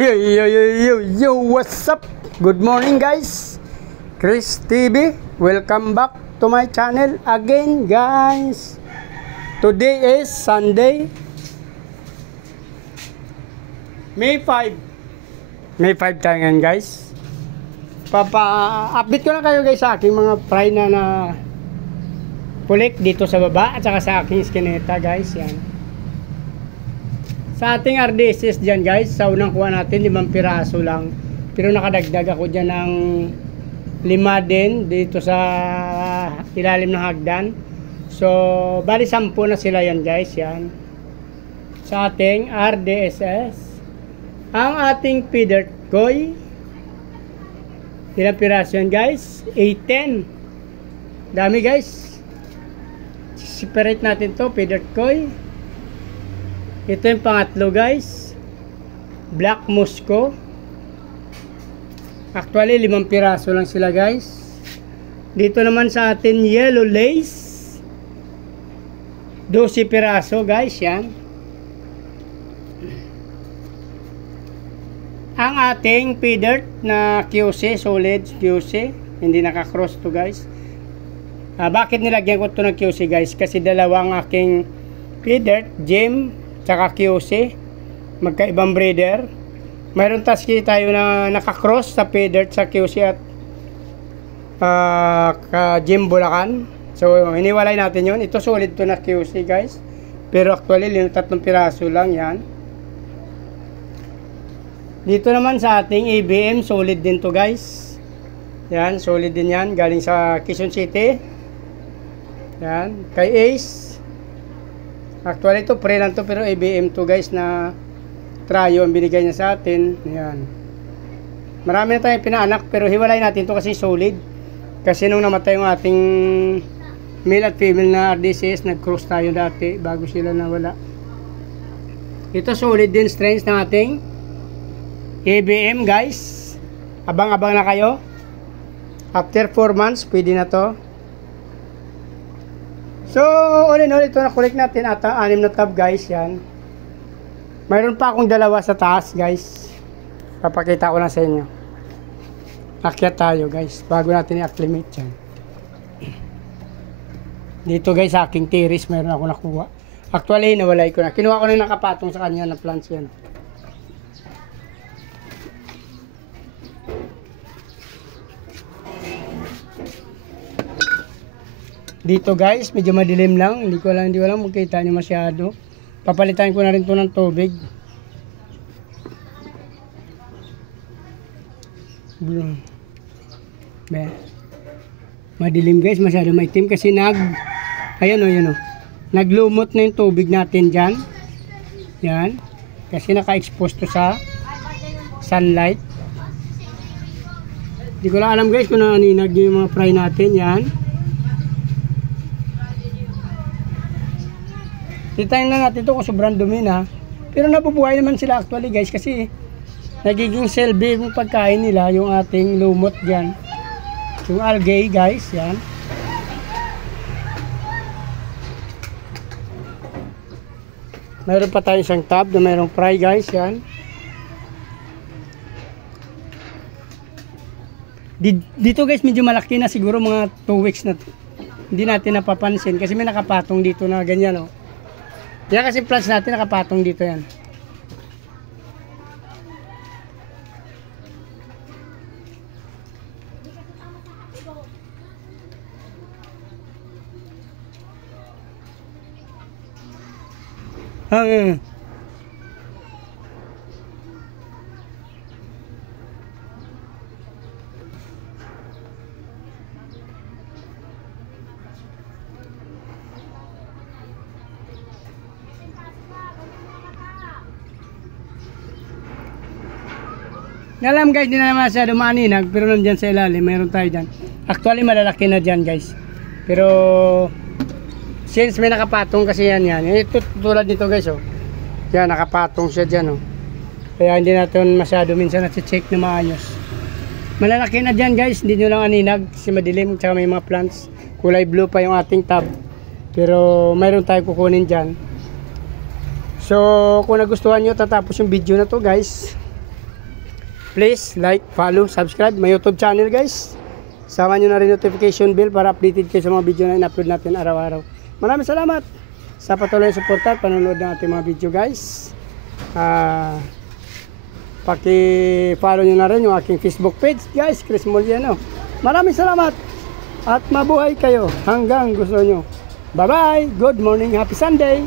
Yo, yo, yo, yo, yo, what's up? Good morning guys. Chris TV, welcome back to my channel again guys. Today is Sunday, May 5. May 5 tayo ngayon guys. Update ko na kayo guys sa aking mga fry na pulik dito sa baba at saka sa aking skineta guys. Yan. Sa ating RDSS dyan guys, sa unang kuha natin 5 piraso lang. Pero nakadagdag ako dyan ng 5 din dito sa ilalim ng hagdan. So, bali 10 na sila yan guys. Yan. Sa ating RDSS. Ang ating feeder koi, ilang piraso yan guys? 18. Dami guys. Separate natin to, feeder koi. Ito yung pangatlo guys, Black Musco. Actually 5 piraso lang sila guys. Dito naman sa atin Yellow Lace, 12 piraso guys. Yan. Ang ating feeder na QC, solid QC, hindi nakakross to guys. Bakit nilagyan ko to ng QC guys? Kasi dalawang aking feeder, Gem tsaka QC, magkaibang breeder. Mayroon taski tayo na nakakross sa feeder sa QC at Gem Bulacan. So iniwalay natin yun. Ito solid to na QC guys, pero actually 3 piraso lang yan. Dito naman sa ating ABM, solid din to guys. Yan, solid din yan, galing sa Quezon City. Yan, kay Ace. Actually ito pre lang to, pero ABM to guys na tryo ang binigay niya sa atin. Yan. Marami na tayong pinaanak, pero hiwalay natin to kasi solid. Kasi nung namatay yung ating male at female na RDCS, nag-cross tayo dati bago sila nawala. Ito solid din strains ng ating ABM guys. Abang-abang na kayo. After 4 months, pwede na to. So, all in all, ito na-collect natin at 6 na tab guys. Yan. Mayroon pa akong 2 sa taas guys. Papakita ko na sa inyo. Akyat tayo guys, bago natin i-acclimate yan. Dito guys, sa aking terrace, mayroon ako nakuha. Actually, nawalay ko na. Kinuha ko na yung nakapatong sa kanya na plants yan. Dito guys, medyo madilim lang. Hindi ko lang makita nyo masyado. Papalitan ko na rin to ng tubig. Madilim guys, masyado maitim kasi ayan o, naglumot na yung tubig natin dyan. Yan. Kasi naka-expose to sa sunlight. Hindi ko lang alam guys kung naninag yung mga fry natin. Yan. Titayin na natin ito kung sobrang dumi na. Pero nabubuhay naman sila actually guys, kasi nagiging selby yung pagkain nila, yung ating lumot dyan. Yung algae guys, yan. Mayroon pa tayo isang tab na mayroong fry guys, yan. Dito guys medyo malaki na, siguro mga 2 weeks na. Hindi natin napapansin kasi may nakapatong dito na ganyan o. Yan kasi plants natin nakapatong dito yan. Alam guys, hindi na naman masyado maaninag, pero nandyan sa ilalim, mayroon tayo dyan. Actually malalaki na dyan guys. Pero since may nakapatong kasi yan. Ito tulad nito guys oh. Yan, nakapatong siya dyan oh. Kaya hindi natin masyado minsan na-check na maayos. Malalaki na dyan guys, hindi nyo lang aninag kasi madilim, tsaka may mga plants. Kulay blue pa yung ating tab. Pero mayroon tayo kukunin dyan. So kung nagustuhan nyo, tatapos yung video na to guys. Please like, follow, subscribe my YouTube channel guys. Sama nyo na rin notification bell para updated kayo sa mga video na in-upload natin araw-araw. Maraming salamat sa patuloy na suporta at panonood ng ating mga video guys. Paki-follow nyo na rin yung aking Facebook page guys, Chris Moliano. Maraming salamat at mabuhay kayo hanggang gusto nyo. Bye bye, good morning, happy Sunday.